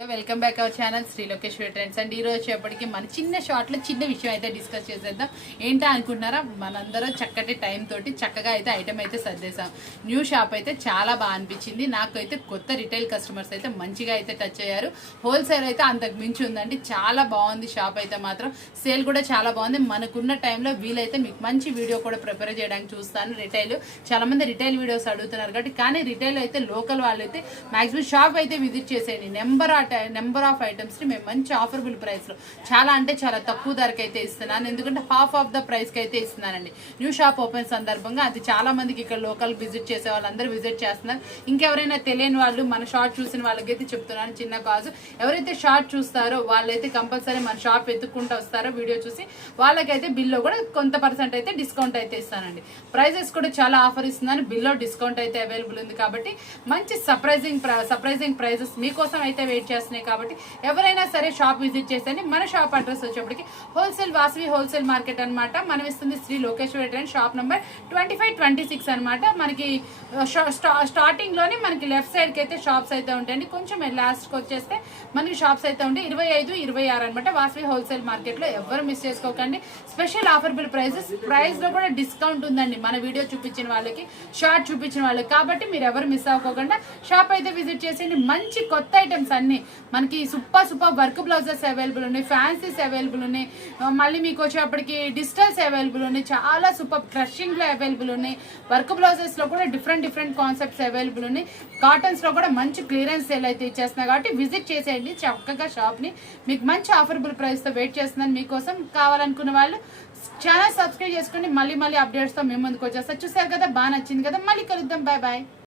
Welcome back our channel Sri Lokeshwari trends and ఈ రోజు వచ్చేప్పటికి మన చిన్న షార్ట్లో చిన్న విషయం అయితే డిస్కస్ చేసేద్దాం. ఏంటా అనుకుంటున్నారా, మనందరం చక్కటి టైం తోటి చక్కగా అయితే ఐటమ్ అయితే సర్దేశాం. న్యూ షాప్ అయితే చాలా బాగా అనిపించింది. నాకు అయితే కొత్త రిటైల్ కస్టమర్స్ అయితే మంచిగా అయితే టచ్ అయ్యారు. హోల్సేల్ అయితే అంతకు మించి ఉందండి. చాలా బాగుంది షాప్ అయితే మాత్రం. సేల్ కూడా చాలా బాగుంది. మనకున్న టైంలో వీలైతే మీకు మంచి వీడియో కూడా ప్రిపేర్ చేయడానికి చూస్తాను. రిటైల్ చాలా మంది రిటైల్ వీడియోస్ అడుగుతున్నారు కాబట్టి, కానీ రిటైల్ అయితే లోకల్ వాళ్ళు అయితే మాక్సిమం షాప్ అయితే విజిట్ చేసేయండి. నెంబర్ ఆఫ్ ఐటమ్స్ ని మేము మంచి ఆఫరబుల్ ప్రైస్ లో చాలా అంటే చాలా తక్కువ ధరకి అయితే ఇస్తున్నాను. ఎందుకంటే హాఫ్ ఆఫ్ ద ప్రైస్ కి అయితే ఇస్తున్నానండి. న్యూ షాప్ ఓపెన్ సందర్భంగా అది చాలా మందికి ఇక్కడ లోకల్ విజిట్ చేసే వాళ్ళందరూ విజిట్ చేస్తున్నారు. ఇంకెవరైనా తెలియని వాళ్ళు మన షార్ట్ చూసిన వాళ్ళకైతే చెప్తున్నాను, చిన్న కాజు. ఎవరైతే షార్ట్ చూస్తారో వాళ్ళైతే కంపల్సరీ మన షాప్ ఎత్తుక్కుంటూ వస్తారో వీడియో చూసి వాళ్ళకైతే బిల్లో కూడా కొంత పర్సెంట్ అయితే డిస్కౌంట్ అయితే ఇస్తానండి. ప్రైజెస్ కూడా చాలా ఆఫర్ ఇస్తున్నాను. బిల్లో డిస్కౌంట్ అయితే అవైలబుల్ ఉంది కాబట్టి మంచి సర్ప్రైజింగ్ ప్రైజెస్ మీకోసం అయితే వెయిట్ చేస్తున్నాయి. కాబట్టి ఎవరైనా సరే షాప్ విజిట్ చేసేయండి. మన షాప్ అడ్రస్ వచ్చేప్పటికి హోల్సేల్ వాసవి హోల్సేల్ మార్కెట్ అనమాట. మనం ఇస్తుంది Sri Lokeshwari trend shop number 2526 అనమాట. మనకి స్టార్టింగ్ లోనే మనకి లెఫ్ట్ సైడ్ కి అయితే షాప్స్ అయితే ఉంటాయండి. కొంచెం లాస్ట్ కి వచ్చేస్తే మనకి షాప్స్ అయితే ఉంటాయి. 25, 26 అనమాట వాసవి హోల్సేల్ మార్కెట్ లో. ఎవరు మిస్ చేసుకోకండి. స్పెషల్ ఆఫర్బుల్ ప్రైస్ లో కూడా డిస్కౌంట్ ఉందండి మన వీడియో చూపించిన వాళ్ళకి, షార్ట్ చూపించిన వాళ్ళకి. కాబట్టి మీరు ఎవరు మిస్ అవ్వకుండా షాప్ అయితే విజిట్ చేసేయండి. మంచి కొత్త ఐటమ్స్ అన్ని మనకి సూపర్ వర్క్ బ్లౌజెస్ అవైలబుల్ ఉన్నాయి, ఫ్యాన్సీస్ అవైలబుల్ ఉన్నాయి, మళ్ళీ మీకు వచ్చేప్పటికి డిజిటల్స్ అవైలబుల్ ఉన్నాయి, చాలా సూపర్ క్రషింగ్ లో అవైలబుల్ ఉన్నాయి. వర్క్ బ్లౌజెస్ లో కూడా డిఫరెంట్ కాన్సెప్ట్స్ అవైలబుల్ ఉన్నాయి. కాటన్స్ లో కూడా మంచి క్లియరెన్స్ సేల్ అయితే ఇచ్చేస్తున్నాయి. కాబట్టి విజిట్ చేసేయండి చక్కగా షాప్ ని. మీకు మంచి ఆఫరబుల్ ప్రైస్ తో వెయిట్ చేస్తున్నాను. మీకోసం కావాలనుకున్న వాళ్ళు ఛానల్ సబ్స్క్రైబ్ చేసుకుని మళ్ళీ అప్డేట్స్ తో మేము ముందుకు వచ్చేస్తా. చూసారు కదా, బాగా నచ్చింది కదా. మళ్ళీ కలుద్దాం. బాయ్.